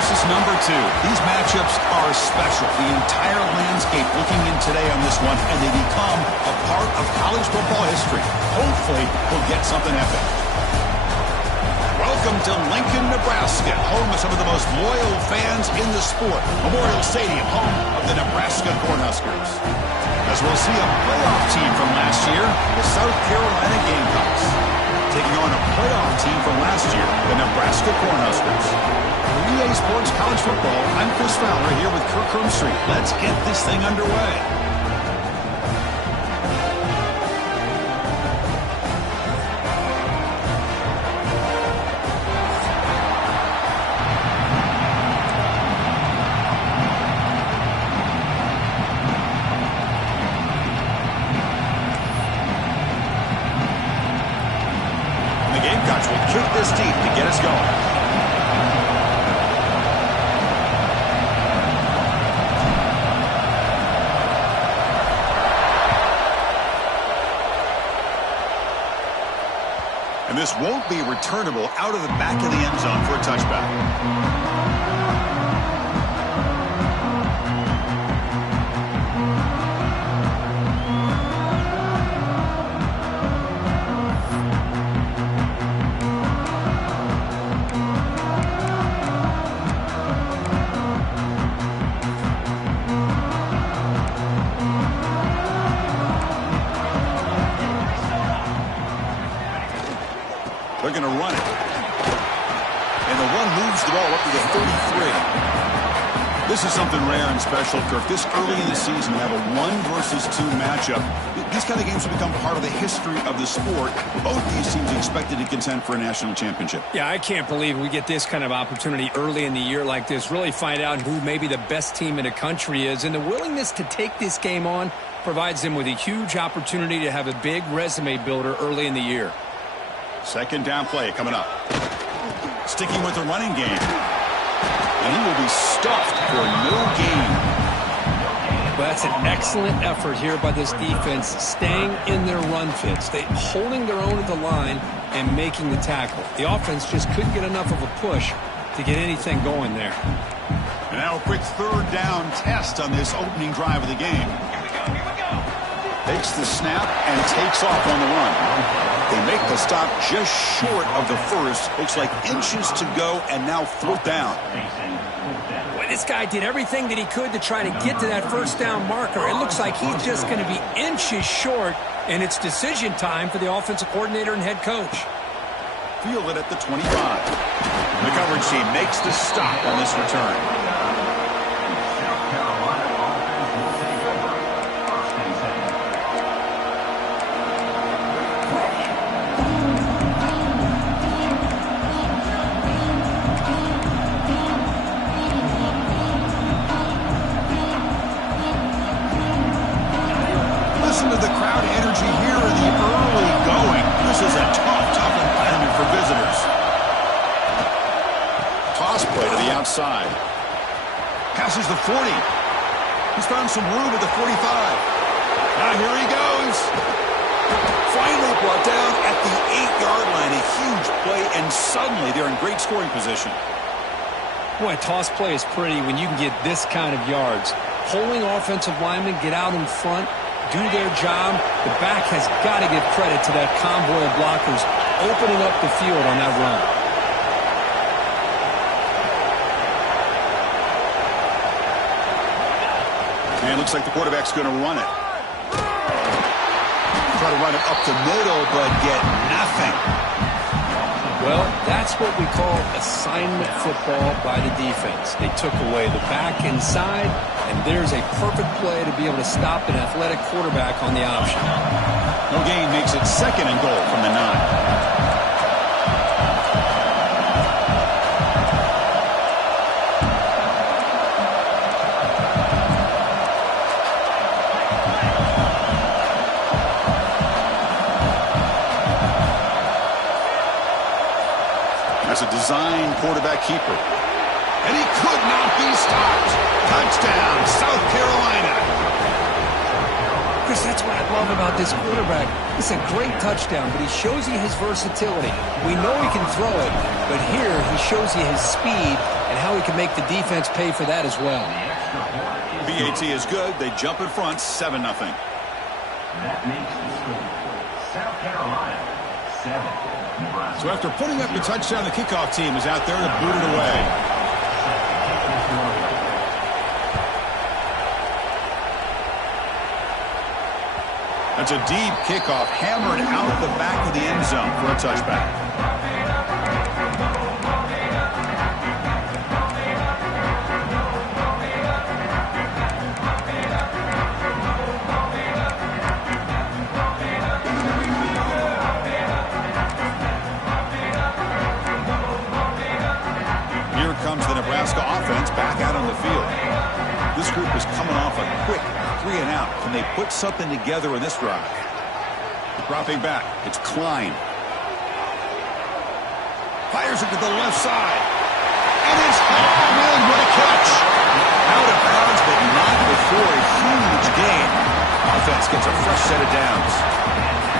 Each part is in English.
versus number 2. These matchups are special. The entire landscape looking in today on this one, and they become a part of college football history. Hopefully, we'll get something epic. Welcome to Lincoln, Nebraska, home of some of the most loyal fans in the sport. Memorial Stadium, home of the Nebraska Cornhuskers. As we'll see a playoff team from last year, the South Carolina Gamecocks, taking on a playoff team from last year, the Nebraska Cornhuskers. For EA Sports College Football, I'm Chris Fowler here with Kirk Hermstreet. Let's get this thing underway. Kick this deep to get us going. And this won't be returnable out of the back of the end zone for a touchback. They're going to run it. And the one moves the ball up to the 33. This is something rare and special, Kirk. This early in the season, we have a 1 versus 2 matchup. These kind of games have become part of the history of the sport. Both these teams expected to contend for a national championship. Yeah, I can't believe we get this kind of opportunity early in the year like this. Really find out who maybe the best team in the country is. And the willingness to take this game on provides them with a huge opportunity to have a big resume builder early in the year. Second down play coming up. Sticking with the running game. And he will be stuffed for no gain. Well, that's an excellent effort here by this defense, staying in their run fits, holding their own at the line and making the tackle. The offense just couldn't get enough of a push to get anything going there. And now a quick third down test on this opening drive of the game. Takes the snap and takes off on the run. They make the stop just short of the first. Looks like inches to go, and now 4th down. Well, this guy did everything that he could to try to get to that first down marker. It looks like he's just going to be inches short, and it's decision time for the offensive coordinator and head coach. Fielded at the 25. The coverage team makes the stop on this return. Listen to the crowd energy here in the early going. This is a tough environment for visitors. Toss play to the outside. Passes the 40. He's found some room at the 45. Now here he goes. Finally brought down at the 8-yard line. A huge play, and suddenly they're in great scoring position. Boy, toss play is pretty when you can get this kind of yards. Pulling offensive linemen, get out in front, do their job. The back has got to give credit to that convoy of blockers opening up the field on that run. And it looks like the quarterback's going to run it. Try to run it up the middle, but get nothing. Well, that's what we call assignment football by the defense. They took away the back inside, and there's a perfect play to be able to stop an athletic quarterback on the option. No gain makes it 2nd and goal from the 9. That's a design quarterback keeper. And he could not be stopped. Touchdown, South Carolina. Chris, that's what I love about this quarterback. It's a great touchdown, but he shows you his versatility. We know he can throw it, but here he shows you his speed and how he can make the defense pay for that as well. PAT is good. They jump in front 7-0. That makes the score South Carolina 7, Nebraska. So after putting up the touchdown, the kickoff team is out there to boot it away. That's a deep kickoff, hammered out the back of the end zone for a touchback. Here comes the Nebraska offense back out on the field. This group is coming off a quick 3-and-out. Can they put something together in this drive? Dropping back, it's Klein. Fires it to the left side. And it's hauled in. What a catch. Out of bounds, but not before a huge gain. Offense gets a fresh set of downs.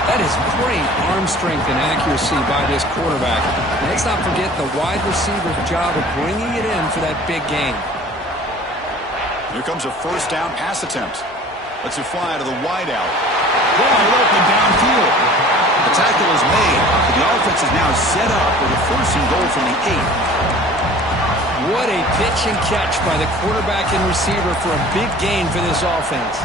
That is great arm strength and accuracy by this quarterback. Let's not forget the wide receiver's job of bringing it in for that big gain. Here comes a first down pass attempt. Lets it fly to the wide out. Wide open downfield. The tackle is made. The offense is now set up with a first and goal from the 8. What a pitch and catch by the quarterback and receiver for a big gain for this offense.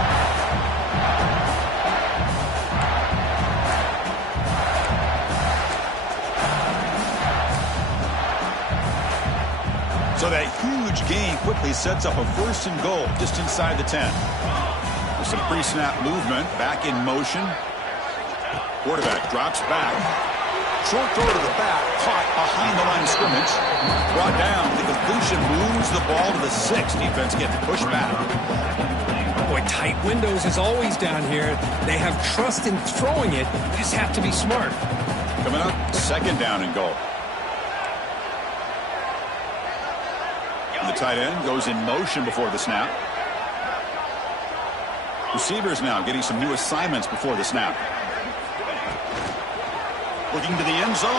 So that huge gain quickly sets up a first and goal just inside the 10. With some pre-snap movement, back in motion. Quarterback drops back. Short throw to the back, caught behind the line of scrimmage. Brought down, the completion moves the ball to the 6. Defense getting pushed back. Boy, tight windows is always down here. They have trust in throwing it. You just have to be smart. Coming up, second down and goal. The tight end goes in motion before the snap. Receivers now getting some new assignments before the snap. Looking to the end zone.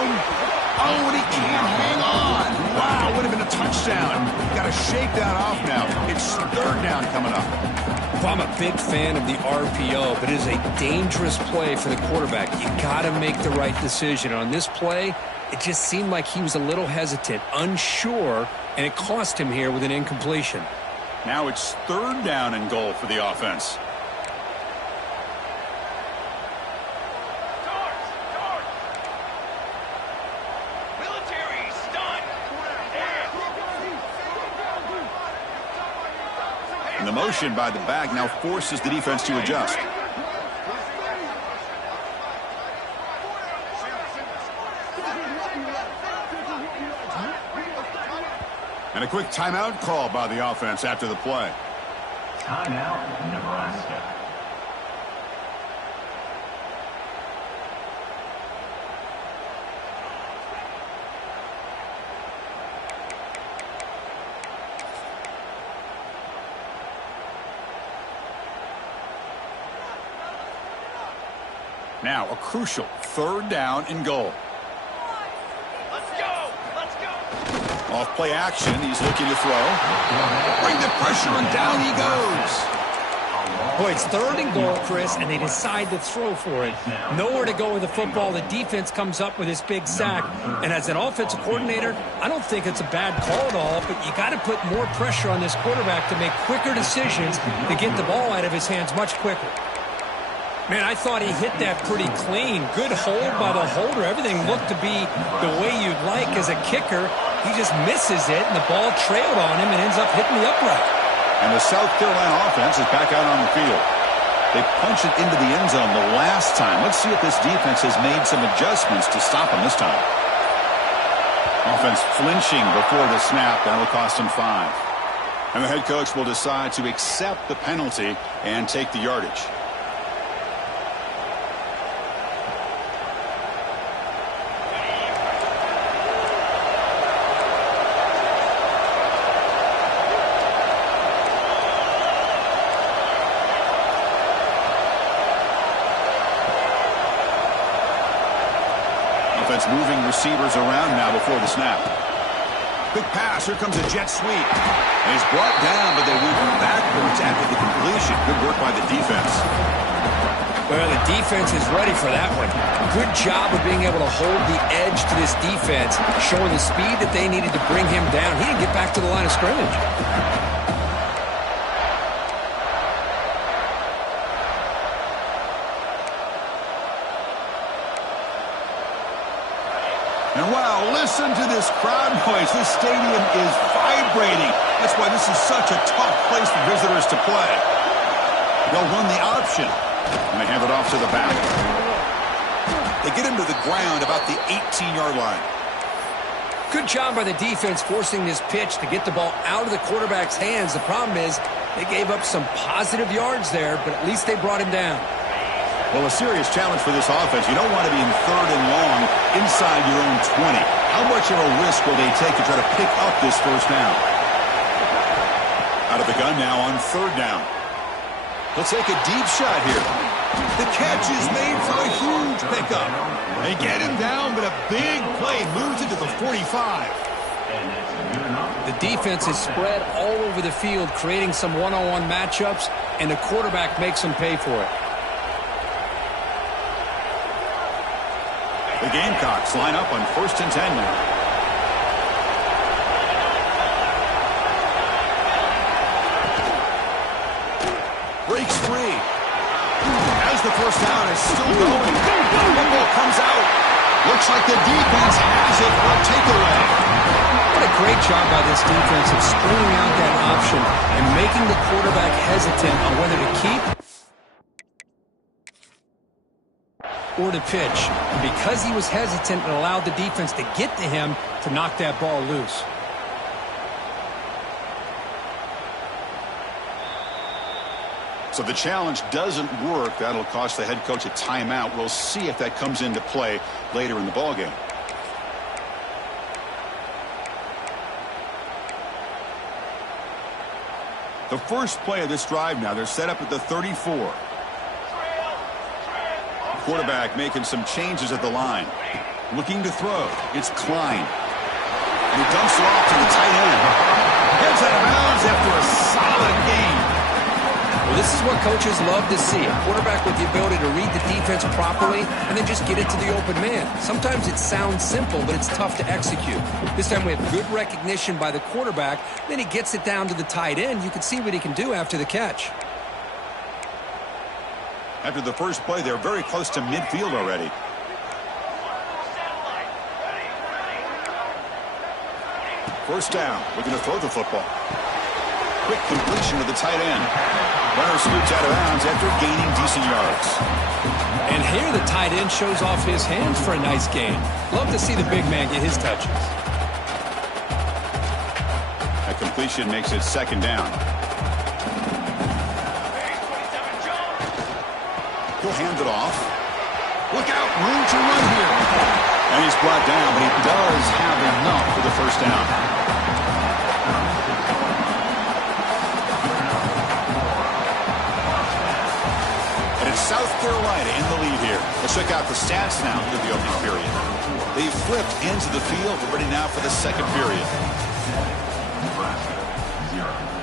Oh, and he can't hang on. Wow, would have been a touchdown. Got to shake that off now. It's third down coming up. Well, I'm a big fan of the RPO, but it is a dangerous play for the quarterback. You got to make the right decision. On this play, it just seemed like he was a little hesitant, unsure, and it cost him here with an incompletion. Now it's third down and goal for the offense. And the motion by the back now forces the defense to adjust. And a quick timeout call by the offense after the play. Timeout, Nebraska. Now a crucial third down and goal. Off play action, he's looking to throw. Bring the pressure and down he goes. Boy, it's third and goal, Chris, and they decide to throw for it. Nowhere to go with the football. The defense comes up with this big sack. And as an offensive coordinator, I don't think it's a bad call at all, but you got to put more pressure on this quarterback to make quicker decisions to get the ball out of his hands much quicker. Man, I thought he hit that pretty clean. Good hold by the holder. Everything looked to be the way you'd like as a kicker. He just misses it, and the ball trailed on him and ends up hitting the upright. And the South Carolina offense is back out on the field. They punched it into the end zone the last time. Let's see if this defense has made some adjustments to stop him this time. Offense flinching before the snap. That'll cost him 5. And the head coach will decide to accept the penalty and take the yardage. Moving receivers around now before the snap. Quick pass. Here comes a jet sweep. And he's brought down, but they move backwards after the completion. Good work by the defense. Well, the defense is ready for that one. Good job of being able to hold the edge to this defense, showing the speed that they needed to bring him down. He didn't get back to the line of scrimmage. And wow, listen to this crowd noise. This stadium is vibrating. That's why this is such a tough place for visitors to play. They'll run the option. And they hand it off to the back. They get him to the ground about the 18-yard line. Good job by the defense forcing this pitch to get the ball out of the quarterback's hands. The problem is they gave up some positive yards there, but at least they brought him down. Well, a serious challenge for this offense. You don't want to be in 3rd and long inside your own 20. How much of a risk will they take to try to pick up this first down? Out of the gun now on 3rd down. Let's take a deep shot here. The catch is made for a huge pickup. They get him down, but a big play moves into the 45. The defense is spread all over the field, creating some one-on-one matchups, and the quarterback makes them pay for it. The Gamecocks line up on 1st and 10 now. Breaks free. As the first down is still going. The ball comes out. Looks like the defense has it for a takeaway. What a great job by this defense of springing out that option and making the quarterback hesitant on whether to keep or to pitch. And because he was hesitant, it allowed the defense to get to him to knock that ball loose. So the challenge doesn't work. That'll cost the head coach a timeout. We'll see if that comes into play later in the ballgame. The first play of this drive now, they're set up at the 34. Quarterback making some changes at the line. Looking to throw. It's Klein. And he dumps it off to the tight end. Heads out of bounds after a solid game. Well, this is what coaches love to see. A quarterback with the ability to read the defense properly and then just get it to the open man. Sometimes it sounds simple, but it's tough to execute. This time we have good recognition by the quarterback. Then he gets it down to the tight end. You can see what he can do after the catch. After the first play, they're very close to midfield already. First down, looking to throw the football. Quick completion to the tight end. Runner scoots out of bounds after gaining decent yards. And here the tight end shows off his hands for a nice gain. Love to see the big man get his touches. That completion makes it 2nd down. He'll hand it off. Look out, room to run here. And he's brought down, but he does have enough for the first down. And it's South Carolina in the lead here. Let's check out the stats now through the opening period. They flipped into the field. We're ready now for the 2nd period. Nebraska, 0.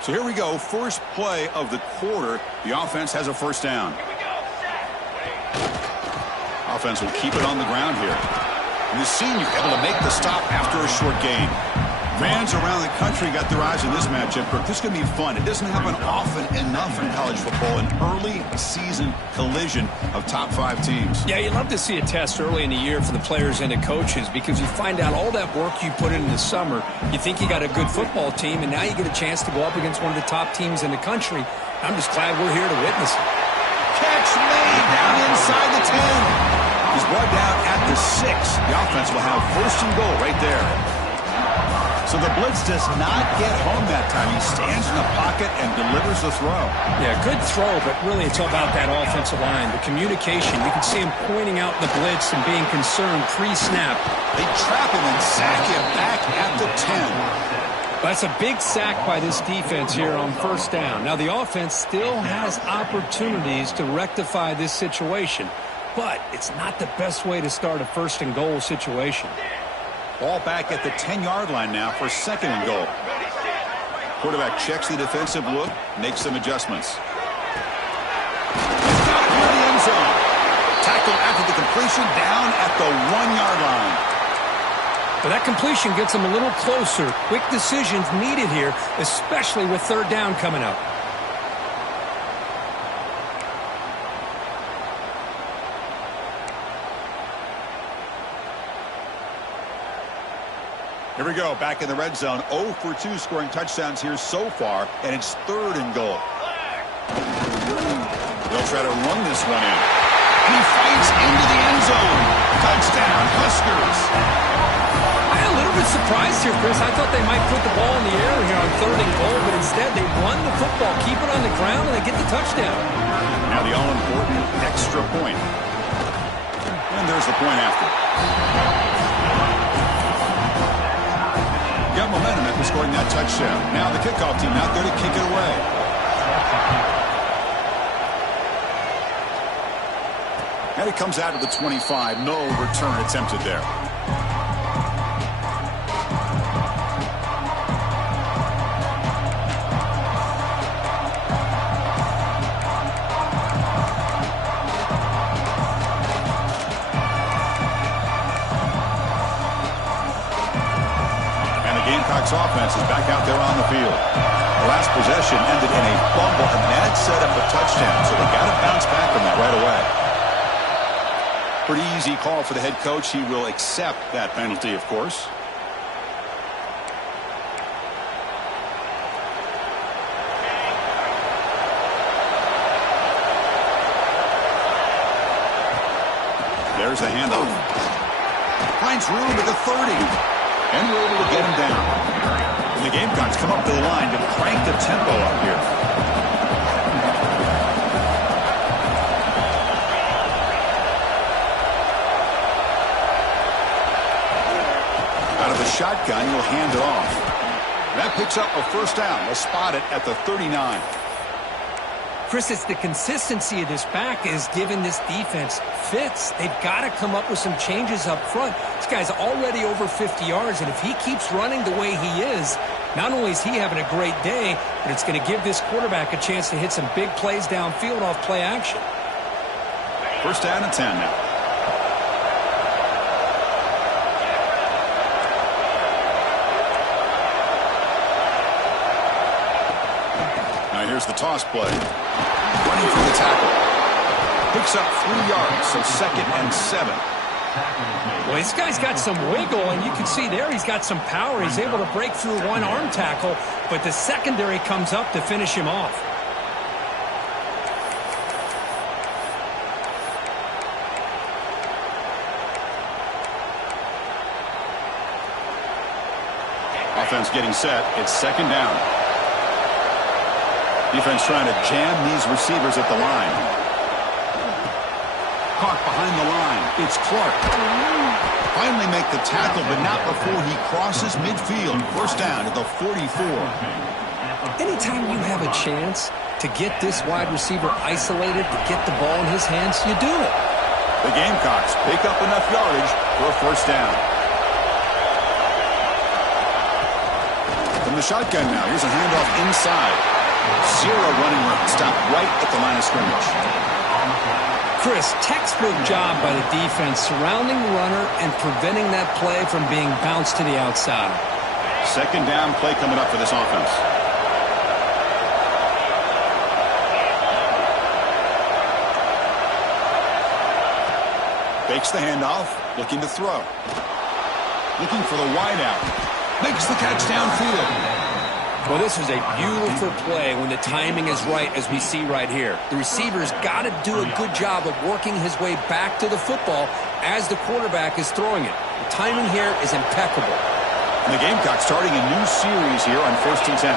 So here we go, first play of the quarter. The offense has a first down. Offense will keep it on the ground here. And the senior able to make the stop after a short gain. Fans around the country got their eyes on this matchup. This is going to be fun. It doesn't happen often enough in college football, an early season collision of top 5 teams. Yeah, you love to see a test early in the year for the players and the coaches because you find out all that work you put in the summer. You think you got a good football team, and now you get a chance to go up against one of the top teams in the country. I'm just glad we're here to witness it. Catch made down inside the 10. He's brought down at the 6. The offense will have 1st and goal right there. So the blitz does not get home that time. He stands in the pocket and delivers the throw. Yeah, good throw, but really it's all about that offensive line. The communication, you can see him pointing out the blitz and being concerned pre-snap. They trap him and sack him back at the 10. That's a big sack by this defense here on first down. Now, the offense still has opportunities to rectify this situation, but it's not the best way to start a first-and-goal situation. Ball back at the 10-yard line now for second and goal. Quarterback checks the defensive look, makes some adjustments. He's got it near the end zone. Tackle after the completion down at the 1-yard line. But that completion gets him a little closer. Quick decisions needed here, especially with third down coming up. Here we go, back in the red zone. 0 for 2 scoring touchdowns here so far, and it's third and goal. They'll try to run this one in. He fights into the end zone. Touchdown, Huskers. I'm a little bit surprised here, Chris. I thought they might put the ball in the air here on third and goal, but instead they run the football, keep it on the ground, and they get the touchdown. Now the all-important extra point. And there's the point after. Got momentum after scoring that touchdown. Now the kickoff team out there to kick it away. And it comes out of the 25. No return attempted there. Gamecocks offense is back out there on the field. The last possession ended in a fumble, and that set up a touchdown, so they got to bounce back from that right away. Pretty easy call for the head coach. He will accept that penalty, of course. There's the handoff. Finds room at the 30. And we're able to get him down. And the Gamecocks come up to the line to crank the tempo up here. Out of the shotgun, he'll hand it off. That picks up a first down. They'll spot it at the 39. Chris, it's the consistency of this back is giving this defense fits. They've got to come up with some changes up front. This guy's already over 50 yards, and if he keeps running the way he is, not only is he having a great day, but it's going to give this quarterback a chance to hit some big plays downfield off play action. First down and 10 now. Now here's the toss play. Running for the tackle. Picks up 3 yards, so second and 7. Well, this guy's got some wiggle, and you can see there he's got some power. He's able to break through one arm tackle, but the secondary comes up to finish him off. Offense getting set. It's second down. Defense trying to jam these receivers at the line. Caught behind the line. It's Clark. Finally make the tackle, but not before he crosses midfield. First down at the 44. Anytime you have a chance to get this wide receiver isolated, to get the ball in his hands, you do it. The Gamecocks pick up enough yardage for a first down. From the shotgun now, here's a handoff inside. Zero running room. Stopped right at the line of scrimmage. Chris, textbook job by the defense surrounding the runner and preventing that play from being bounced to the outside. Second down play coming up for this offense. Fakes the handoff, looking to throw. Looking for the wideout. Makes the catch downfield. Well, this is a beautiful play when the timing is right, as we see right here. The receiver's got to do a good job of working his way back to the football as the quarterback is throwing it. The timing here is impeccable. And the Gamecocks starting a new series here on 1st and 10.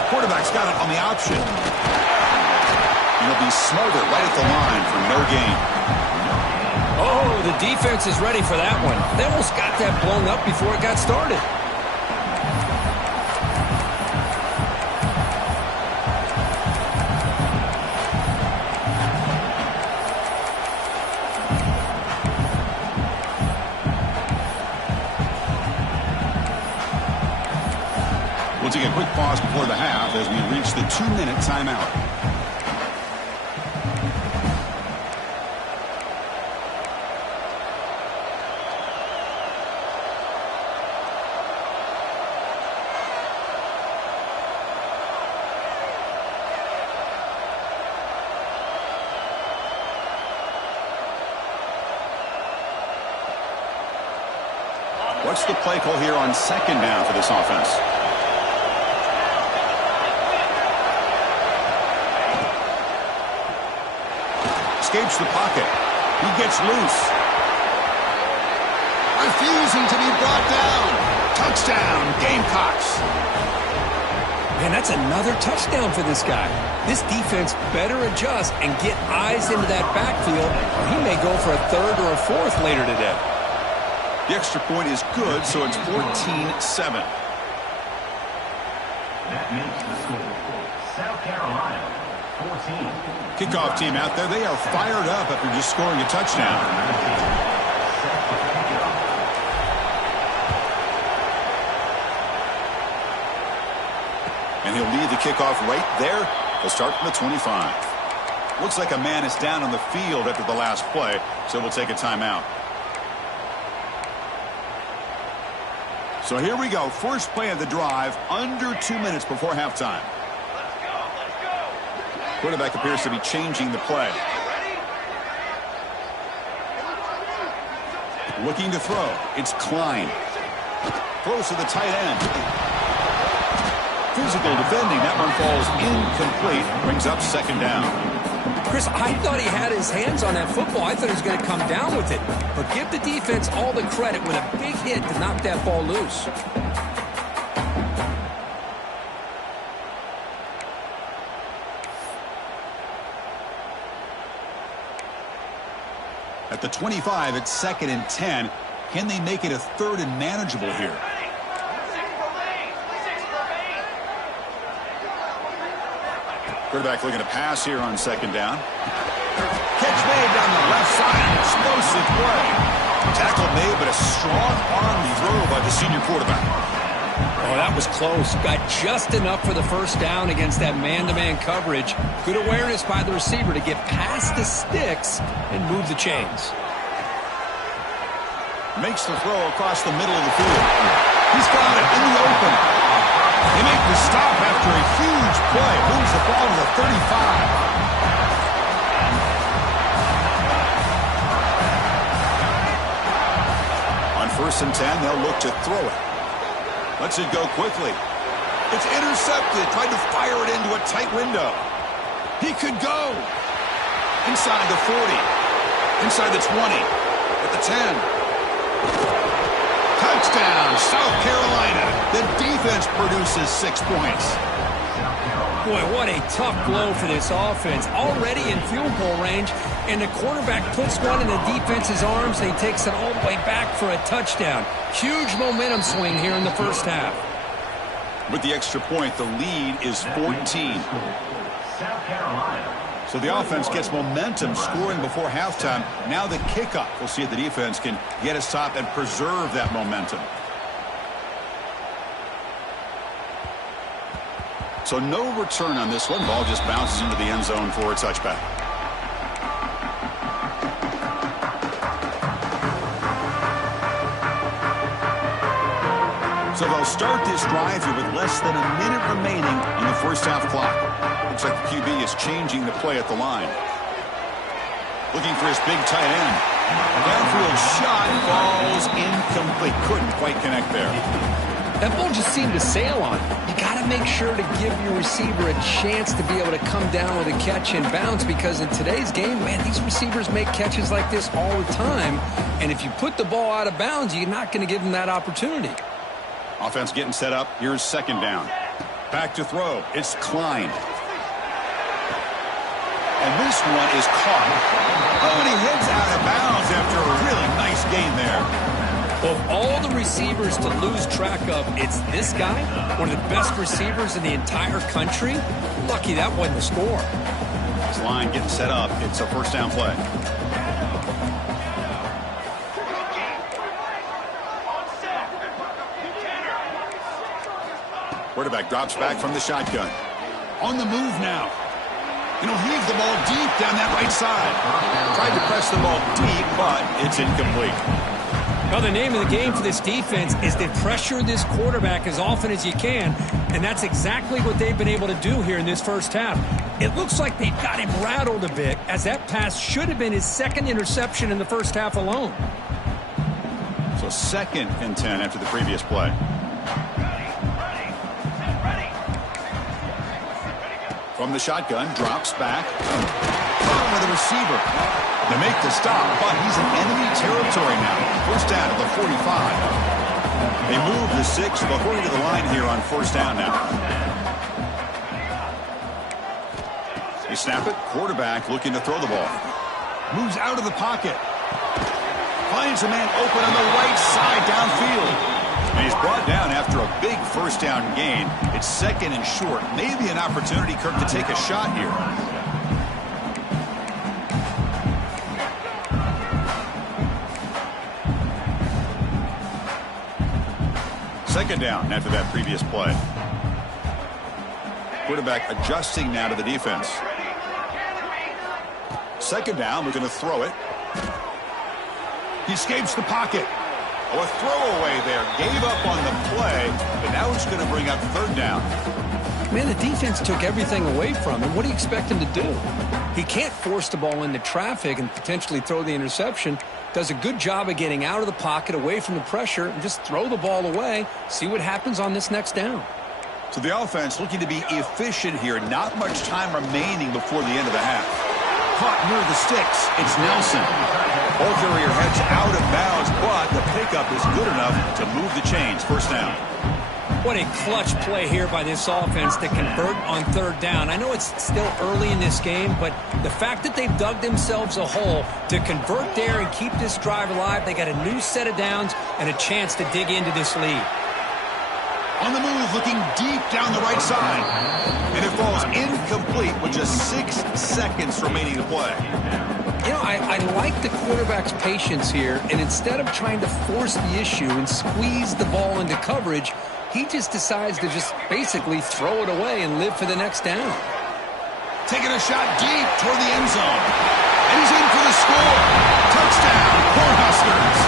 The quarterback's got it on the option. And he'll be smothered right at the line for no gain. Oh, the defense is ready for that one. They almost got that blown up before it got started. We'll take a quick pause before the half as we reach the 2-minute timeout. What's the play call here on 2nd down for this offense? Escapes the pocket. He gets loose. Refusing to be brought down. Touchdown, Gamecocks. Man, that's another touchdown for this guy. This defense better adjust and get eyes into that backfield, or he may go for a 3rd or a 4th later today. The extra point is good, so it's 14-7. That makes the score. South Carolina, 14. Kickoff team out there, they are fired up after just scoring a touchdown. And he'll lead the kickoff right there. They'll start from the 25. Looks like a man is down on the field after the last play, so we'll take a timeout. So here we go. First play of the drive, under 2 minutes before halftime. Quarterback appears to be changing the play. Looking to throw. It's Klein. Throws to the tight end. Physical defending. That one falls incomplete. Brings up 2nd down. Chris, I thought he had his hands on that football. I thought he was going to come down with it. But give the defense all the credit with a big hit to knock that ball loose. At the 25, it's 2nd and 10. Can they make it a 3rd and manageable here? Quarterback looking to pass here on 2nd down. Catch made down the left side. Explosive play. Tackle made, but a strong arm throw by the senior quarterback. Oh, that was close. Got just enough for the 1st down against that man-to-man coverage. Good awareness by the receiver to get past the sticks and move the chains. Makes the throw across the middle of the field. He's got it in the open. They make the stop after a huge play. Moves the ball to the 35. On 1st and 10, they'll look to throw it. Lets it go quickly. It's intercepted. Tried to fire it into a tight window. He could go. Inside the 40. Inside the 20. At the 10. Touchdown, South Carolina. The defense produces 6 points. Boy, what a tough blow for this offense. Already in field goal range, and the quarterback puts one in the defense's arms, and he takes it all the way back for a touchdown. Huge momentum swing here in the 1st half. With the extra point, the lead is 14. South Carolina. So the offense gets momentum scoring before halftime. Now the kickoff. We'll see if the defense can get a stop and preserve that momentum. So no return on this one. Ball just bounces into the end zone for a touchback. So they'll start this drive here with less than a minute remaining on the 1st half clock. Looks like the QB is changing the play at the line. Looking for his big tight end. Downfield shot falls incomplete. Couldn't quite connect there. That ball just seemed to sail on it. You got to make sure to give your receiver a chance to be able to come down with a catch and bounce, because in today's game, man, these receivers make catches like this all the time. And if you put the ball out of bounds, you're not going to give them that opportunity. Offense getting set up. Here's second down. Back to throw. It's Klein. And this one is caught. Oh, and he heads out of bounds after a really nice gain there. Of all the receivers to lose track of, it's this guy, one of the best receivers in the entire country. Lucky that wasn't the score. This line getting set up. It's a first down play. Quarterback drops back from the shotgun. On the move now. And he'll heave the ball deep down that right side. Tried to press the ball deep, but it's incomplete. Well, the name of the game for this defense is to pressure this quarterback as often as you can, and that's exactly what they've been able to do here in this first half. It looks like they've got him rattled a bit, as that pass should have been his second interception in the first half alone. So 2nd and 10 after the previous play. From the shotgun, drops back. With the receiver. They make the stop, but he's in enemy territory now. First down at the 45. They move the 6 before to the line here on first down now. They snap it. Quarterback looking to throw the ball. Moves out of the pocket. Finds a man open on the right side downfield. And he's brought down after a big first down gain. It's 2nd and short. Maybe an opportunity, Kirk, to take a shot here. Second down after that previous play. Quarterback adjusting now to the defense. Second down, we're going to throw it. He escapes the pocket. Oh, a throwaway there. Gave up on the play, but now it's going to bring up third down. Man, the defense took everything away from him. What do you expect him to do? He can't force the ball into traffic and potentially throw the interception. Does a good job of getting out of the pocket, away from the pressure, and just throw the ball away. See what happens on this next down. So the offense looking to be efficient here. Not much time remaining before the end of the half. Caught near the sticks. It's Nelson. Ball carrier heads out of bounds, but the pickup is good enough to move the chains. First down. What a clutch play here by this offense to convert on third down. I know it's still early in this game, but the fact that they've dug themselves a hole to convert there and keep this drive alive, they got a new set of downs and a chance to dig into this lead. On the move, looking deep down the right side. And it falls incomplete with just 6 seconds remaining to play. You know, I like the quarterback's patience here, and instead of trying to force the issue and squeeze the ball into coverage, he just decides to just basically throw it away and live for the next down. Taking a shot deep toward the end zone. And he's in for the score. Touchdown, Cornhuskers.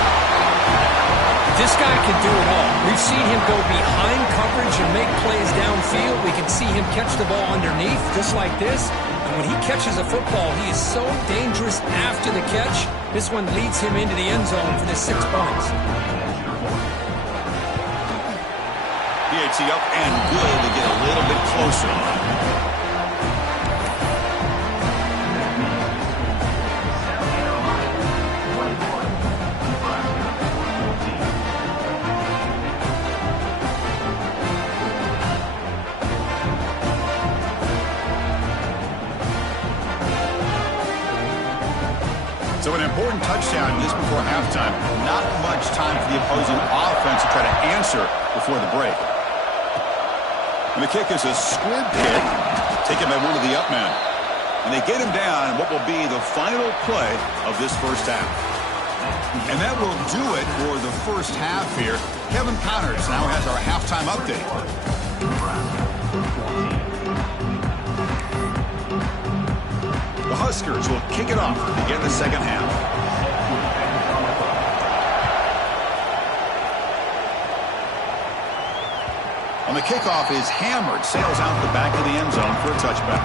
This guy can do it all. We've seen him go behind coverage and make plays downfield. We can see him catch the ball underneath, just like this. And when he catches a football, he is so dangerous after the catch. This one leads him into the end zone for the 6 points. PAT up and good to get a little bit closer. So an important touchdown just before halftime. Not much time for the opposing offense to try to answer before the break. And the kick is a squib kick taken by one of the up men. And they get him down in what will be the final play of this first half. And that will do it for the first half here. Kevin Connors now has our halftime update. The Huskers will kick it off to begin the second half. On the kickoff is hammered, sails out the back of the end zone for a touchback.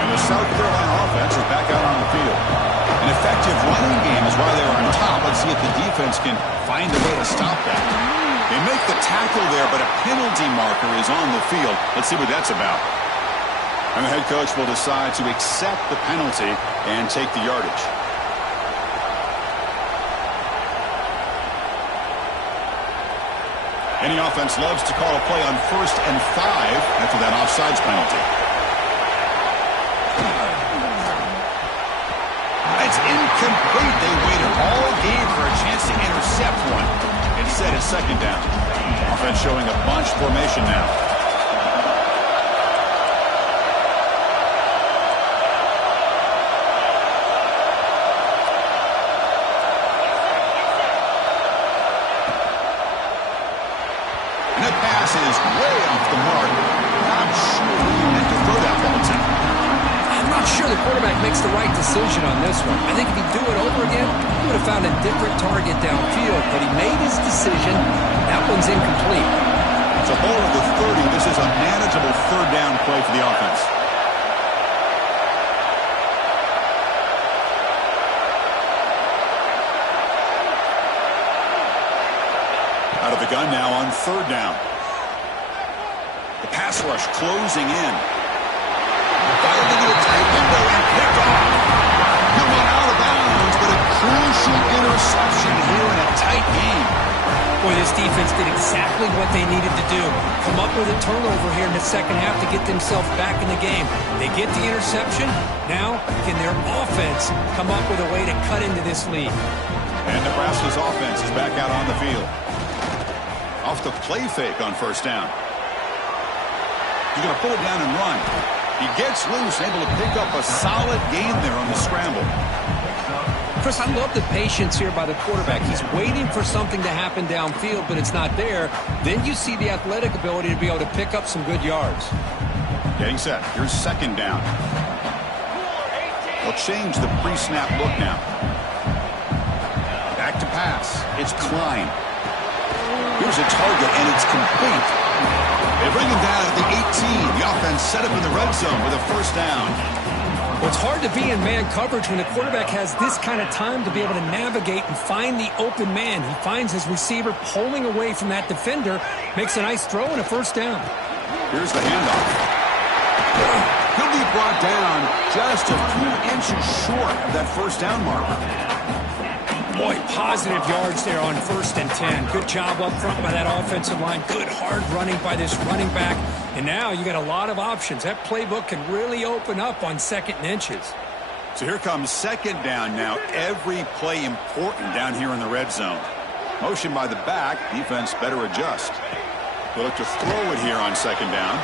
And the South Carolina see if the defense can find a way to stop that. They make the tackle there, but a penalty marker is on the field. Let's see what that's about. And the head coach will decide to accept the penalty and take the yardage. Any offense loves to call a play on 1st and 5 after that offsides penalty. It's incomplete. They waited all game for a chance to intercept one. Instead, it's 2nd down. Offense showing a bunch formation now. And that pass is way off the mark. Not sure who meant to throw that ball to. I'm not sure the quarterback makes the right decision on this one. I think if he'd do it over again, he would have found a different target downfield. But he made his decision. That one's incomplete. It's a ball of the 30. This is a manageable 3rd down play for the offense. Out of the gun now on 3rd down. The pass rush closing in. Fired into a tight window and picked off. He went out of bounds, but a crucial interception here in a tight game. Boy, this defense did exactly what they needed to do. Come up with a turnover here in the 2nd half to get themselves back in the game. They get the interception. Now, can their offense come up with a way to cut into this lead? And Nebraska's offense is back out on the field. Off the play fake on 1st down. He's going to pull it down and run. He gets loose, able to pick up a solid gain there on the scramble. Chris, I love the patience here by the quarterback. He's waiting for something to happen downfield, but it's not there. Then you see the athletic ability to be able to pick up some good yards. Getting set. Here's 2nd down. They'll change the pre-snap look now. Back to pass. It's Klein. Here's a target, and it's complete. They bring him down at the 18. The offense set up in the red zone with a 1st down. Well, it's hard to be in man coverage when the quarterback has this kind of time to be able to navigate and find the open man. He finds his receiver pulling away from that defender, makes a nice throw and a 1st down. Here's the handoff. He'll be brought down just a few inches short of that 1st down marker. Boy, positive yards there on 1st and 10. Good job up front by that offensive line. Good hard running by this running back. And now you got a lot of options. That playbook can really open up on 2nd and inches. So here comes 2nd down now. Every play important down here in the red zone. Motion by the back. Defense better adjust. They'll look to throw it here on 2nd down.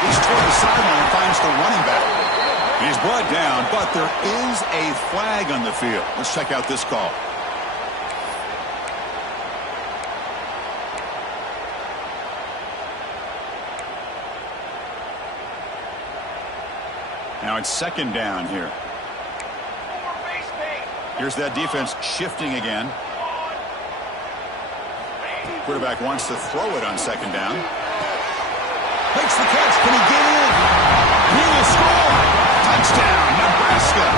He's toward the sideline, finds the running back. He's brought down, but there is a flag on the field. Let's check out this call. Now it's 2nd down here. Here's that defense shifting again. Quarterback wants to throw it on 2nd down. Makes the catch. Can he get in? He will score. Touchdown, Nebraska.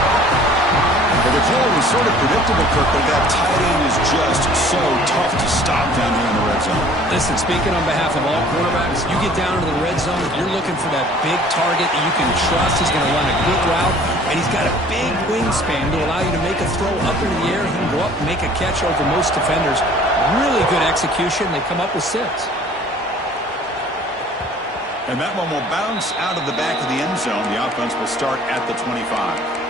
Well, the call was sort of predictable, Kirk, but that tight end is just so tough to stop down here in the red zone. Listen, speaking on behalf of all quarterbacks, you get down to the red zone, you're looking for that big target that you can trust. He's going to run a good route, and he's got a big wingspan to allow you to make a throw up into the air. He can go up and make a catch over most defenders. Really good execution. They come up with 6. And that one will bounce out of the back of the end zone. The offense will start at the 25.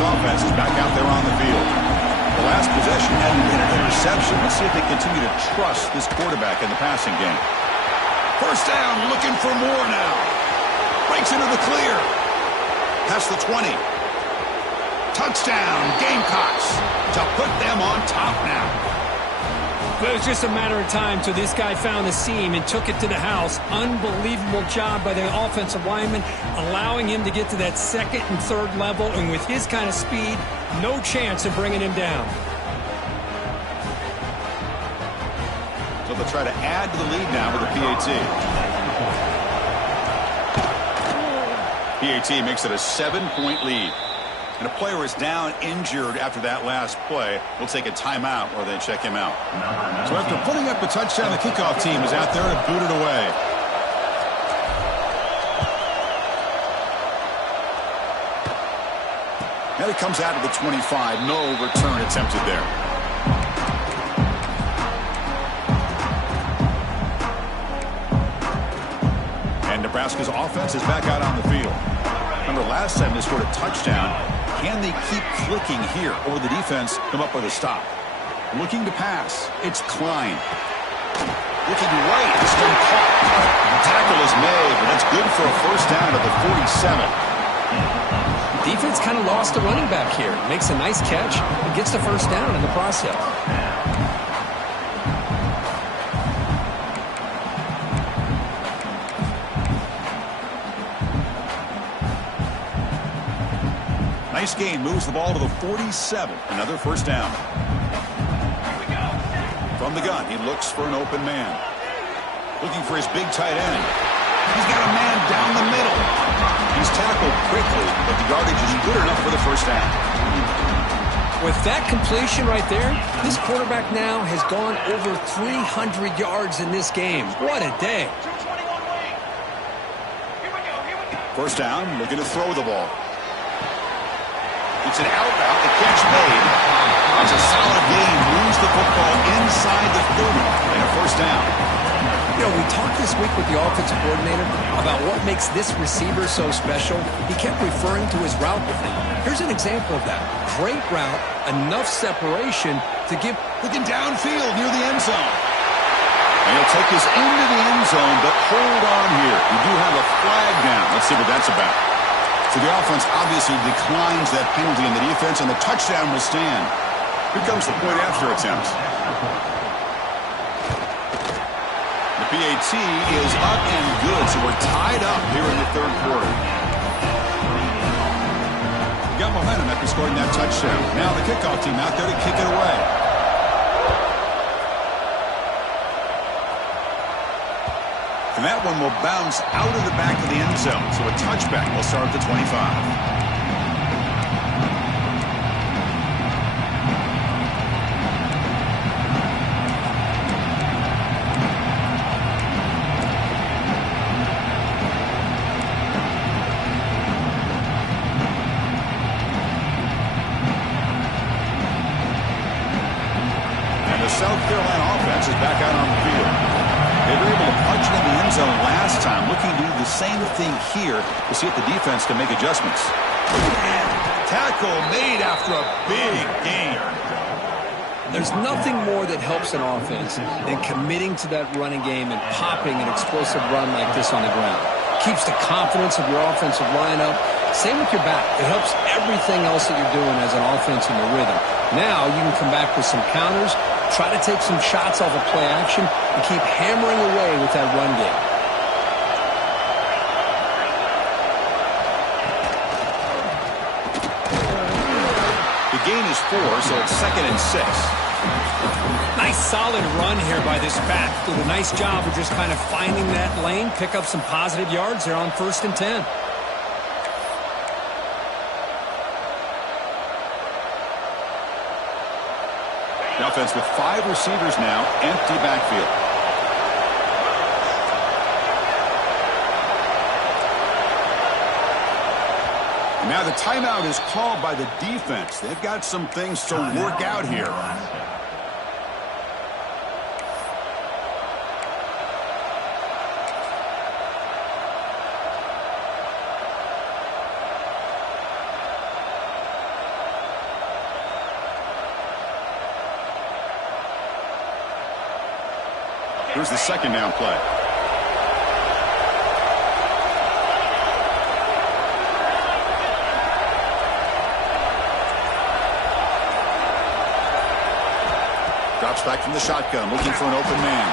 Offense is back out there on the field. The last possession hadn't been an interception. Let's see if they continue to trust this quarterback in the passing game. 1st down, looking for more now. Breaks into the clear. Past the 20. Touchdown, Gamecocks, to put them on top now. But it was just a matter of time till this guy found the seam and took it to the house. Unbelievable job by the offensive lineman, allowing him to get to that 2nd and 3rd level. And with his kind of speed, no chance of bringing him down. So they'll try to add to the lead now with a PAT. PAT makes it a 7-point lead. And a player is down injured after that last play. We'll take a timeout or they check him out. So after putting up a touchdown, the kickoff team is out there to boot it away. Now he comes out of the 25. No return attempted there. And Nebraska's offense is back out on the field. Remember, last time they scored a touchdown. Can they keep clicking here, or will the defense come up with a stop? Looking to pass. It's Klein. Looking right. It's been caught. The tackle is made, but that's good for a first down at the 47. Defense kind of lost a running back here. Makes a nice catch and gets the first down in the process. Nice gain. Moves the ball to the 47. Another first down. From the gun, he looks for an open man. Looking for his big tight end. He's got a man down the middle. He's tackled quickly, but the yardage is good enough for the first down. With that completion right there, this quarterback now has gone over 300 yards in this game. What a day. First down, looking to throw the ball. It's an out route, the catch made. It's a solid gain, moves the football inside the 30 and a first down. You know, we talked this week with the offensive coordinator about what makes this receiver so special. He kept referring to his route with him. Here's an example of that. Great route, enough separation to give. Looking downfield near the end zone. And he'll take this into the end zone, but hold on here. We do have a flag down. Let's see what that's about. So the offense obviously declines that penalty in the defense, and the touchdown will stand. Here comes the point after attempt. The PAT is up and good, so we're tied up here in the third quarter. We got momentum after scoring that touchdown. Now the kickoff team out there to kick it away. And that one will bounce out of the back of the end zone. So a touchback will start at the 25. And the South Carolina offense is back out on the field. They were able to punch it in the end zone last time, looking to do the same thing here to see if the defense can make adjustments. Tackle made after a big gain. There's nothing more that helps an offense than committing to that running game and popping an explosive run like this on the ground. Keeps the confidence of your offensive lineup. Same with your back. It helps everything else that you're doing as an offense in the rhythm. Now you can come back with some counters, try to take some shots off of play action, and keep hammering away with that run game. The gain is 4, so it's 2nd and 6. Nice solid run here by this back. Did a nice job of just kind of finding that lane, pick up some positive yards there on 1st and 10. The offense with 5 receivers now, empty backfield. And now the timeout is called by the defense. They've got some things to work out here. Here's the 2nd down play. Drops back from the shotgun, looking for an open man.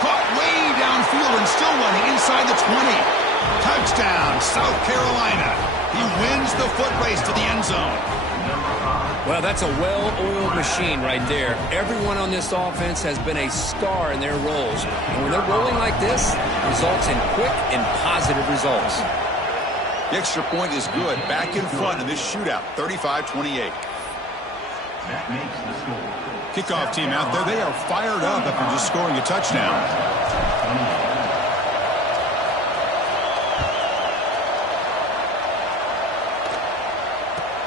Caught way downfield and still running inside the 20. Touchdown, South Carolina. He wins the foot race to the end zone. Well, that's a well-oiled machine right there. Everyone on this offense has been a star in their roles. And when they're rolling like this, results in quick and positive results. The extra point is good. Back in front in this shootout, 35-28. That makes the score. Kickoff team out there, they are fired up after just scoring a touchdown.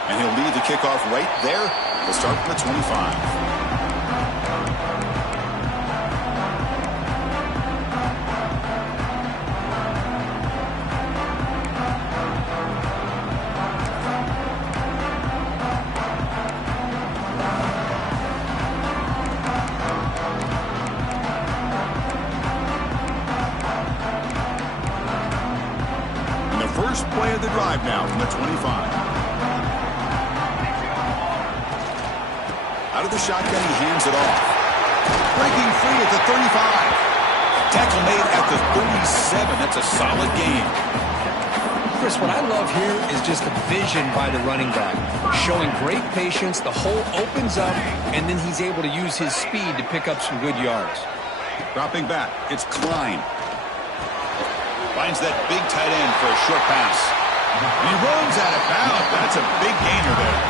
And he'll lead the kickoff right there. He'll start from the 25. First play of the drive now from the 25. Out of the shotgun, he hands it off. Breaking free at the 35. Tackle made at the 37. That's a solid gain. Chris, what I love here is just the vision by the running back. Showing great patience, the hole opens up, and then he's able to use his speed to pick up some good yards. Dropping back, it's Klein. Finds that big tight end for a short pass. And he runs out of bounds. That's a big gainer there.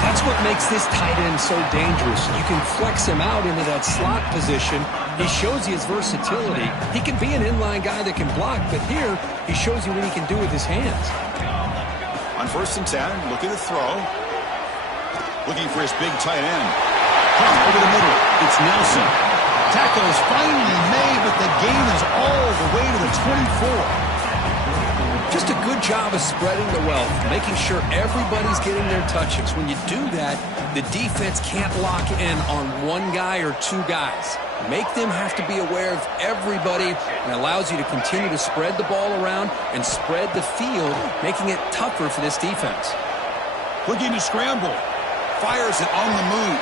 That's what makes this tight end so dangerous. You can flex him out into that slot position. He shows you his versatility. He can be an inline guy that can block, but here he shows you what he can do with his hands. On 1st and 10, looking to throw. Looking for his big tight end. Over the middle, it's Nelson. Tackle is finally made, but the gain is all the way to the 24. Just a good job of spreading the wealth, making sure everybody's getting their touches. When you do that, the defense can't lock in on one guy or two guys. Make them have to be aware of everybody, and allows you to continue to spread the ball around and spread the field, making it tougher for this defense. Looking to scramble. Fires it on the move.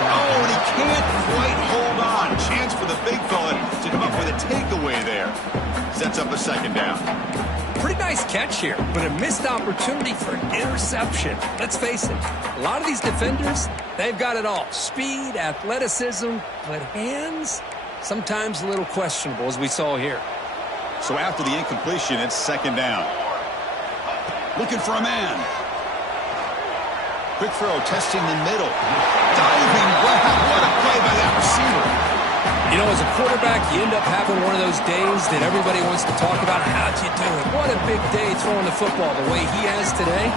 Oh, and he can't quite hold on. Chance for the big fella to come up with a takeaway there. Sets up a second down. Pretty nice catch here, but a missed opportunity for an interception. Let's face it, a lot of these defenders, they've got it all. Speed, athleticism, but hands, sometimes a little questionable, as we saw here. So after the incompletion, it's second down. Looking for a man. Quick throw, testing the middle. Diving grab. What a play by that receiver. You know, as a quarterback, you end up having one of those days that everybody wants to talk about. How'd you do it? What a big day throwing the football the way he has today.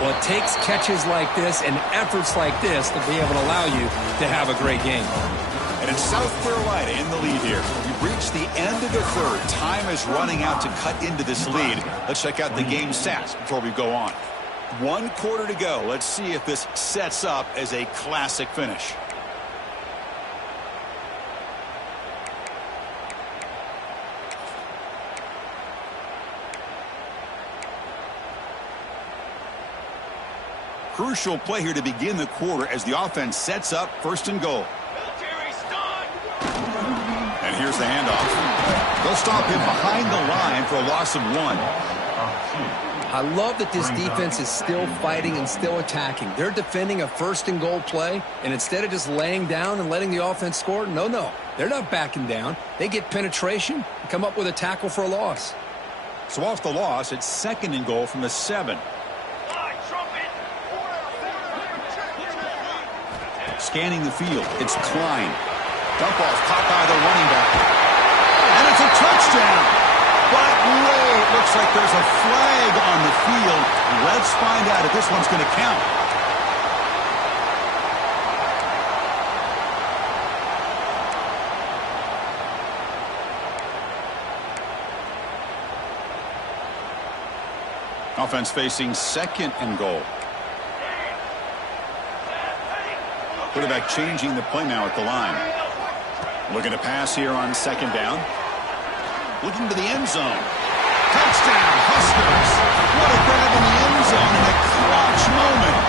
Well, it takes catches like this and efforts like this to be able to allow you to have a great game. And it's South Carolina in the lead here. We've reached the end of the third. Time is running out to cut into this lead. Let's check out the game stats before we go on. 1 quarter to go. Let's see if this sets up as a classic finish. Crucial play here to begin the quarter as the offense sets up 1st and goal. And here's the handoff. They'll stop him behind the line for a loss of 1. I love that this defense is still fighting and still attacking. They're defending a 1st and goal play, and instead of just laying down and letting the offense score, no. They're not backing down. They get penetration and come up with a tackle for a loss. So off the loss, it's 2nd and goal from the 7. Scanning the field, it's Klein. Dump off, caught by the running back. And it's a touchdown! But wait, looks like there's a flag on the field. Let's find out if this one's going to count. Offense facing 2nd and goal. Quarterback changing the play now at the line. Looking to pass here on 2nd down. Looking to the end zone. Touchdown, Huskers. What a grab in the end zone in a clutch moment.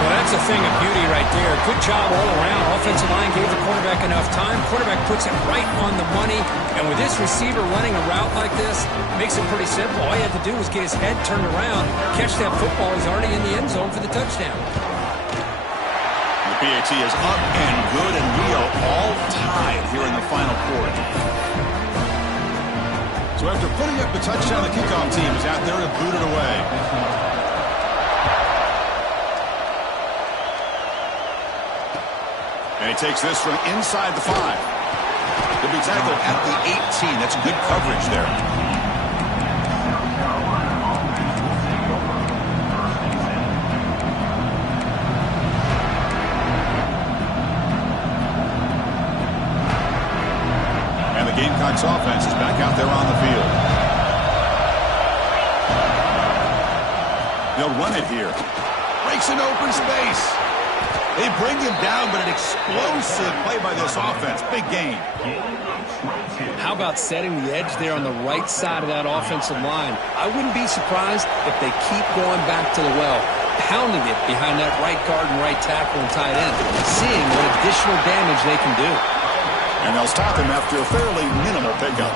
Well, that's a thing of beauty right there. Good job all around. Offensive line gave the quarterback enough time. Quarterback puts it right on the money. And with this receiver running a route like this, it makes it pretty simple. All he had to do was get his head turned around, catch that football. He's already in the end zone for the touchdown. The PAT is up and good, and we are all tied here in the final quarter. So after putting up the touchdown, the kickoff team is out there to boot it away. And he takes this from inside the 5. He'll be tackled at the 18. That's good coverage there. And the Gamecocks offense is back out there on the field. They'll run it here. Breaks an open space. They bring him down, but an explosive play by this offense. Big gain. How about setting the edge there on the right side of that offensive line? I wouldn't be surprised if they keep going back to the well, pounding it behind that right guard and right tackle and tight end, seeing what additional damage they can do. And they'll stop him after a fairly minimal pickup.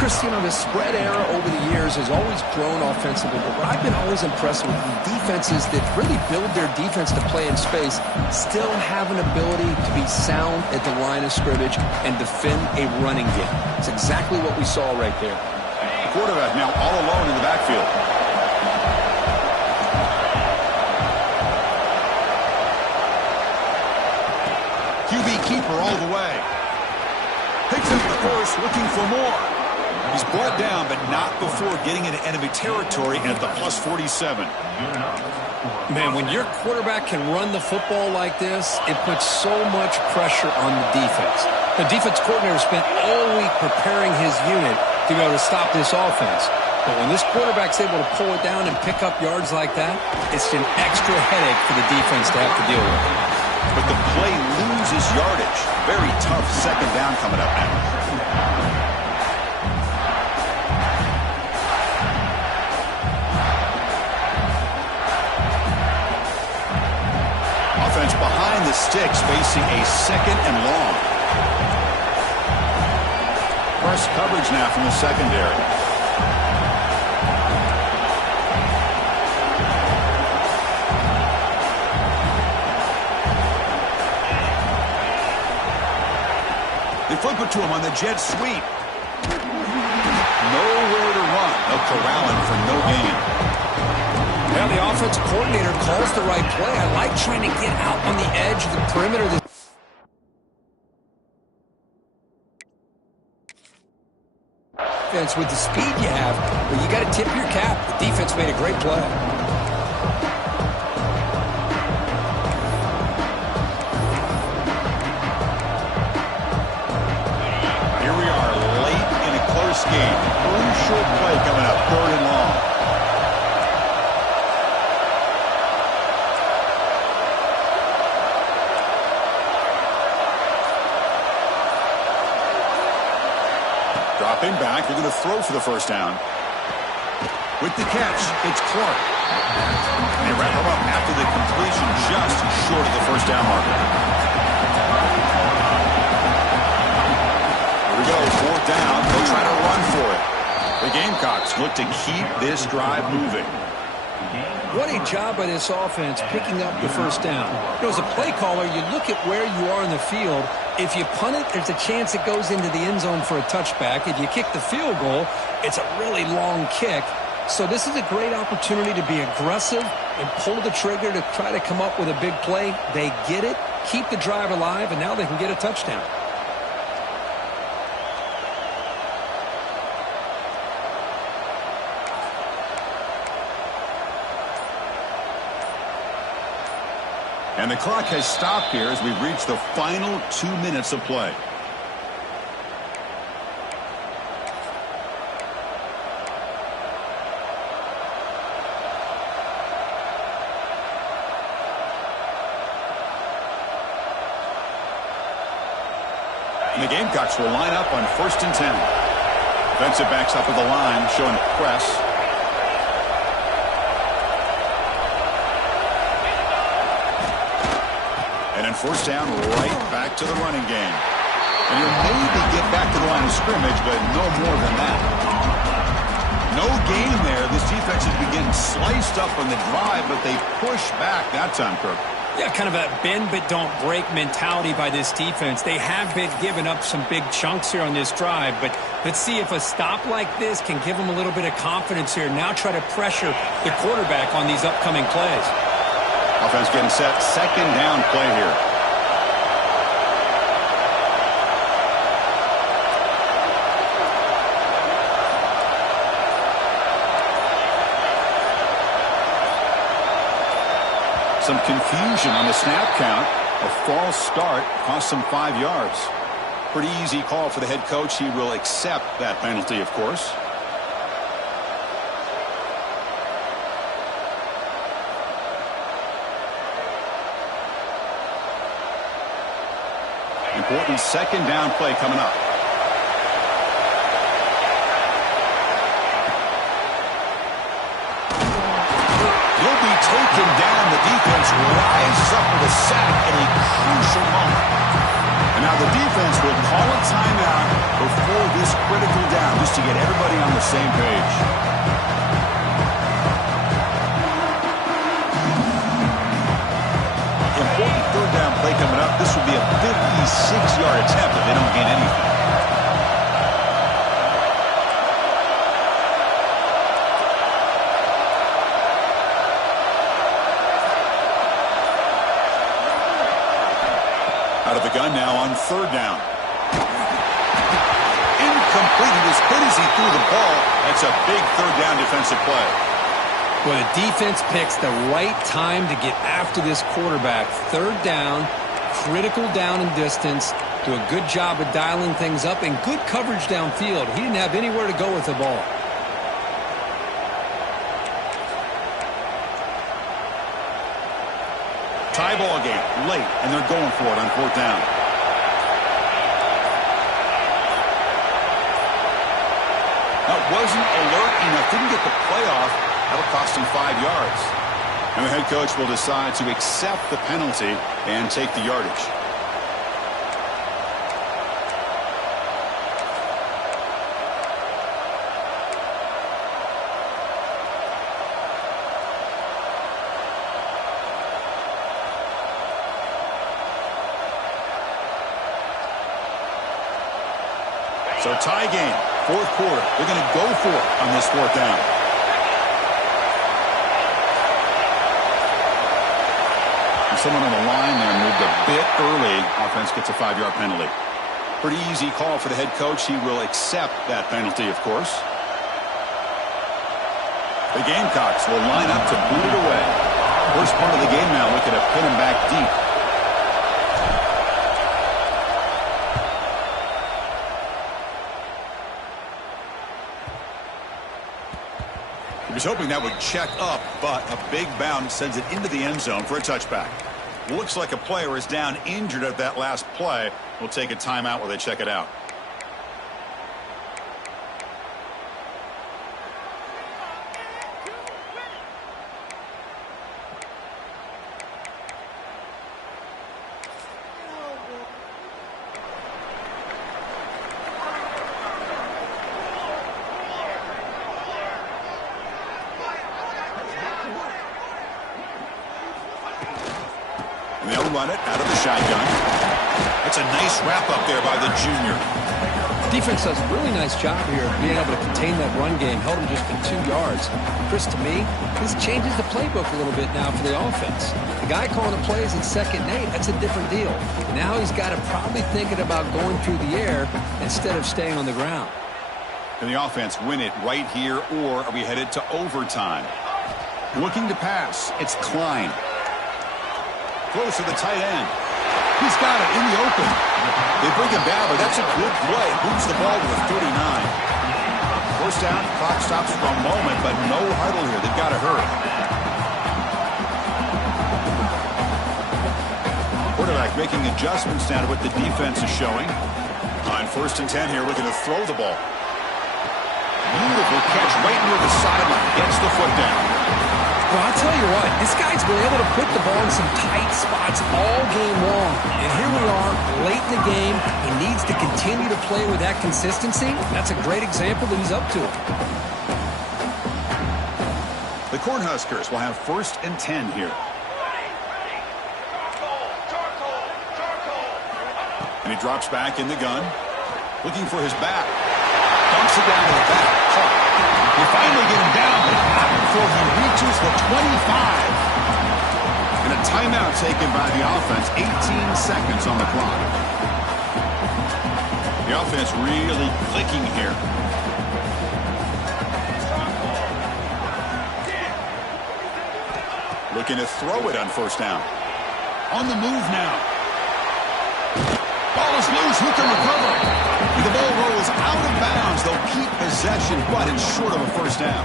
Chris, you know, the spread era over the years has always grown offensively, but what I've been always impressed with the defenses that really build their defense to play in space still have an ability to be sound at the line of scrimmage and defend a running game. It's exactly what we saw right there. The quarterback now all alone in the backfield. QB keeper all the way. Picks up the first, looking for more. He's brought down, but not before getting into enemy territory at the plus 47. Man, when your quarterback can run the football like this, it puts so much pressure on the defense. The defense coordinator spent all week preparing his unit to be able to stop this offense. But when this quarterback's able to pull it down and pick up yards like that, it's an extra headache for the defense to have to deal with. But the play loses yardage. Very tough second down coming up now. Offense behind the sticks, facing a second and long. Press coverage now from the secondary. They flip it to him on the jet sweep. Nowhere to run. They'll corral him for no gain. Well, the offensive coordinator calls the right play. I like trying to get out on the edge of the perimeter. Defense with the speed you have, well, you got to tip your cap. The defense made a great play. Here we are, late in a close game. Crucial play coming up, 3rd and long. Dropping back, they're going to throw for the first down. With the catch, it's Clark. And they wrap him up after the completion, just short of the first down marker. Here we go, 4th down. They'll try to run for it. The Gamecocks look to keep this drive moving. What a job by this offense picking up the first down. You know, as a play caller, you look at where you are in the field. If you punt it, there's a chance it goes into the end zone for a touchback. If you kick the field goal, it's a really long kick. So this is a great opportunity to be aggressive and pull the trigger to try to come up with a big play. They get it, keep the drive alive, and now they can get a touchdown. And the clock has stopped here as we reach the final 2 minutes of play. And the Gamecocks will line up on 1st and 10. Defensive backs up at the line, showing press. And then 1st down, right back to the running game. And you'll maybe get back to the line of scrimmage, but no more than that. No gain there. This defense has been getting sliced up on the drive, but they push back that time, Kirk. Yeah, kind of a bend-but-don't-break mentality by this defense. They have been giving up some big chunks here on this drive, but let's see if a stop like this can give them a little bit of confidence here. Now try to pressure the quarterback on these upcoming plays. Offense getting set. Second down play here. Some confusion on the snap count. A false start cost them 5 yards. Pretty easy call for the head coach. He will accept that penalty, of course. Important second down play coming up. He'll be taken down. The defense rises up with a sack in a crucial moment. And now the defense will call a timeout before this critical down just to get everybody on the same page. Important third down play coming up. This will be a 56-yard attempt if they don't gain anything. Out of the gun now on third down. Incomplete. He was hit as he threw the ball. That's a big third down defensive play. Well, the defense picks the right time to get after this quarterback. Third down, critical down and distance. Do a good job of dialing things up and good coverage downfield. He didn't have anywhere to go with the ball. Tie ball game late, and they're going for it on fourth down. That wasn't alert enough. Didn't get the playoff. That'll cost him 5 yards. And the head coach will decide to accept the penalty and take the yardage. So tie game, fourth quarter. They're going to go for it on this fourth down. And someone on the line there moved a bit early. Offense gets a 5-yard penalty. Pretty easy call for the head coach. He will accept that penalty, of course. The Gamecocks will line up to boot it away. First part of the game now, looking to pin him back deep. He was hoping that would check up, but a big bounce sends it into the end zone for a touchback. Looks like a player is down injured at that last play. We'll take a timeout while they check it out. They'll run it out of the shotgun. That's a nice wrap up there by the junior. Defense does a really nice job here of being able to contain that run game. Held him just to 2 yards. Chris, to me, this changes the playbook a little bit now for the offense. The guy calling the plays in 2nd and 8, that's a different deal. Now he's got to probably thinking about going through the air instead of staying on the ground. Can the offense win it right here, or are we headed to overtime? Looking to pass. It's Klein. Close to the tight end. He's got it in the open. They bring him down, but that's a good play. Moves the ball to the 39. First down, clock stops for a moment, but no huddle here. They've got to hurry. Quarterback making adjustments now to what the defense is showing. On 1st and 10 here, looking to throw the ball. Beautiful catch right near the sideline. Gets the foot down. Well, I'll tell you what, this guy's been able to put the ball in some tight spots all game long. And here we are, late in the game. He needs to continue to play with that consistency. That's a great example that he's up to it. The Cornhuskers will have 1st and 10 here. And he drops back in the gun. Looking for his back. Dumps it down to the back. Caught. They finally get him down, but not before he reaches the 25. And a timeout taken by the offense. 18 seconds on the clock. The offense really clicking here. Looking to throw it on first down. On the move now. Ball is loose. Who can recover? And the ball rolls out of bounds. They'll keep possession, but it's short of a first down.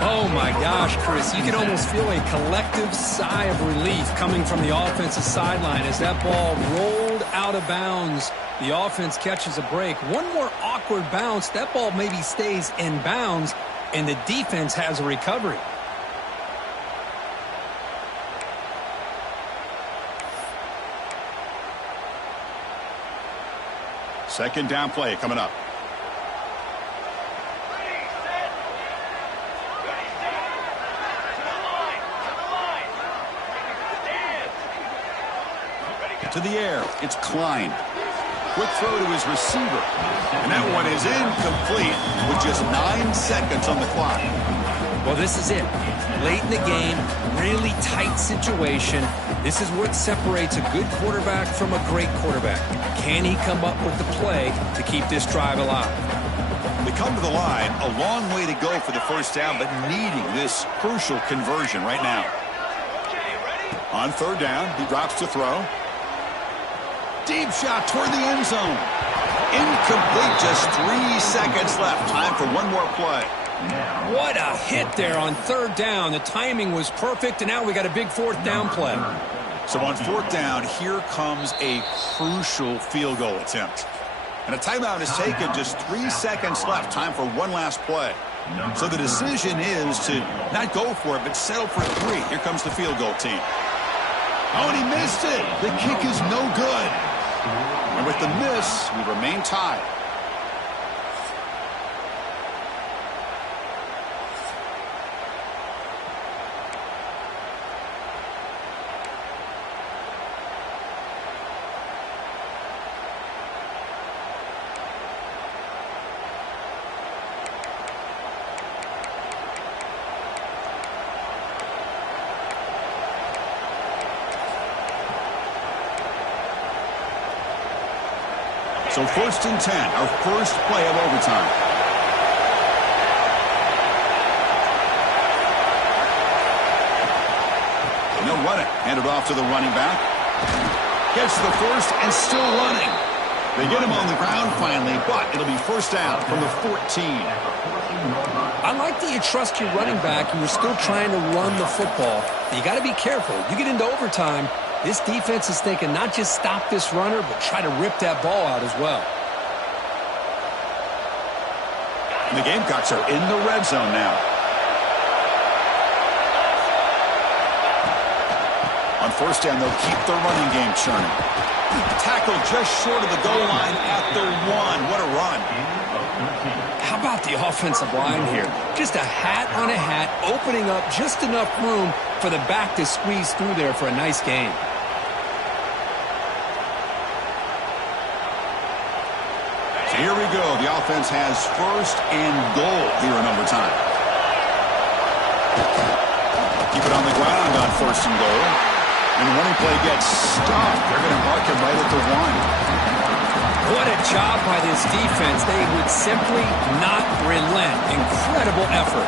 Oh, my gosh, Chris. You can almost feel a collective sigh of relief coming from the offensive sideline as that ball rolled out of bounds. The offense catches a break. One more awkward bounce. That ball maybe stays in bounds, and the defense has a recovery. Second down play coming up. To the air, it's Klein. Quick throw to his receiver. And that one is incomplete with just 9 seconds on the clock. Well, this is it. Late in the game, really tight situation. This is what separates a good quarterback from a great quarterback. Can he come up with the play to keep this drive alive? They come to the line, a long way to go for the first down, but needing this crucial conversion right now. On third down, he drops to throw. Deep shot toward the end zone. Incomplete, just 3 seconds left. Time for one more play. What a hit there on third down. The timing was perfect, and now we got a big fourth down play. So on fourth down, here comes a crucial field goal attempt. And a timeout is taken, just 3 seconds left. Time for one last play. So the decision is to not go for it, but settle for 3. Here comes the field goal team. Oh, and he missed it. The kick is no good. And with the miss, we remain tied. So 1st and 10, our first play of overtime. And they'll run it. Hand it off to the running back. Gets the first and still running. They get him on the ground finally, but it'll be first down from the 14. I like that you trust your running back and you're still trying to run the football. You got to be careful. You get into overtime, this defense is thinking not just stop this runner, but try to rip that ball out as well. And the Gamecocks are in the red zone now. On first down, they'll keep their running game churning. Tackle just short of the goal line at the 1. What a run. How about the offensive line here? Just a hat on a hat, opening up just enough room for the back to squeeze through there for a nice game. So here we go. The offense has first and goal here in overtime. Keep it on the ground on first and goal. And the running play gets stopped. They're going to mark him right at the 1. What a job by this defense. They would simply not relent. Incredible effort.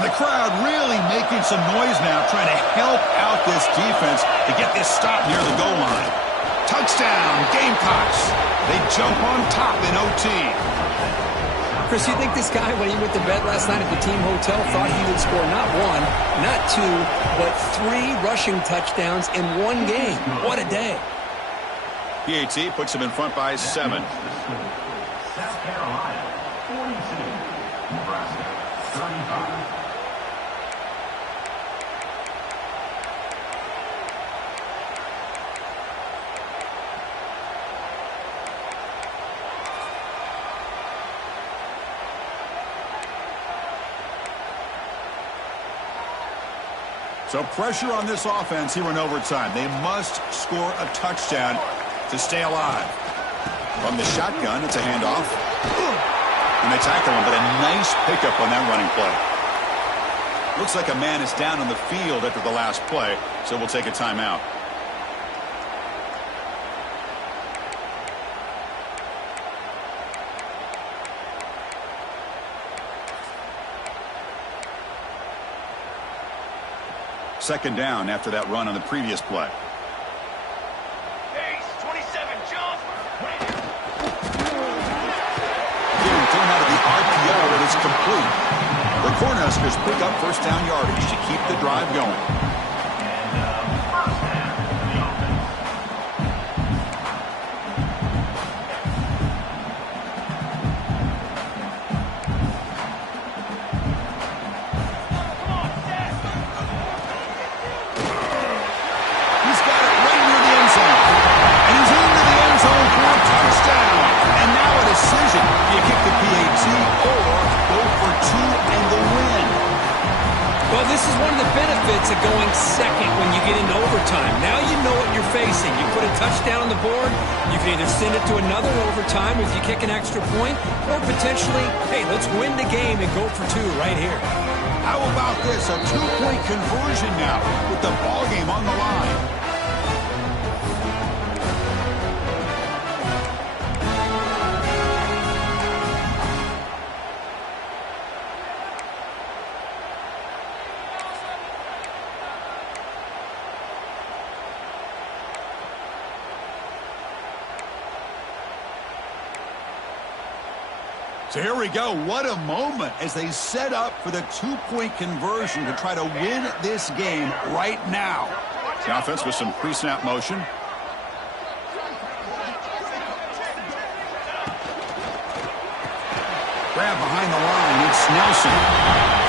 The crowd really making some noise now, trying to help out this defense to get this stop near the goal line. Touchdown, Gamecocks. They jump on top in OT. Chris, you think this guy, when he went to bed last night at the team hotel, thought he would score not 1, not 2, but 3 rushing touchdowns in one game? What a day. PAT puts him in front by 7. South Carolina, 42. Nebraska, 35. So pressure on this offense here in overtime. They must score a touchdown to stay alive. From the shotgun, it's a handoff. And they tackle him, but a nice pickup on that running play. Looks like a man is down on the field after the last play, so we'll take a timeout. Second down after that run on the previous play. Ace, 27, jump. Getting thrown out of the RPO, and it's complete. The Cornhuskers pick up first down yardage to keep the drive going. This is one of the benefits of going second when you get into overtime. Now you know what you're facing. You put a touchdown on the board, you can either send it to another overtime if you kick an extra point, or potentially, hey, let's win the game and go for two right here. How about this? A two-point conversion now with the ball game on the line. So here we go. What a moment as they set up for the two-point conversion to try to win this game right now. The offense with some pre-snap motion. Grab behind the line. It's Nelson.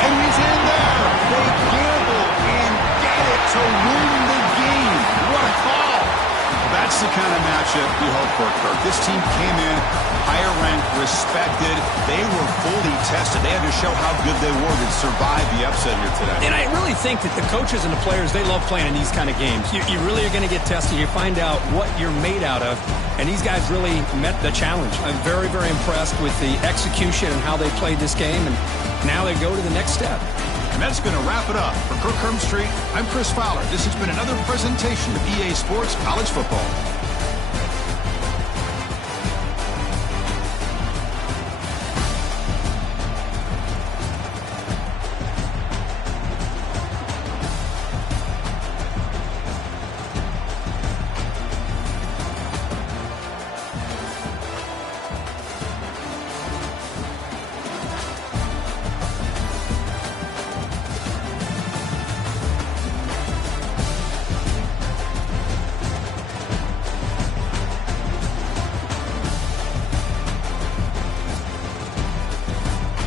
And he's in there. They gamble and get it to win the game. What a call. That's the kind of matchup you hope for, Kirk. This team came in higher ranked, respected. They were fully tested. They had to show how good they were to survive the upset here today. And I really think that the coaches and the players, they love playing in these kind of games. You really are going to get tested. You find out what you're made out of. And these guys really met the challenge. I'm very, very impressed with the execution and how they played this game. And now they go to the next step. And that's going to wrap it up. For Kirk Street, I'm Chris Fowler. This has been another presentation of EA Sports College Football.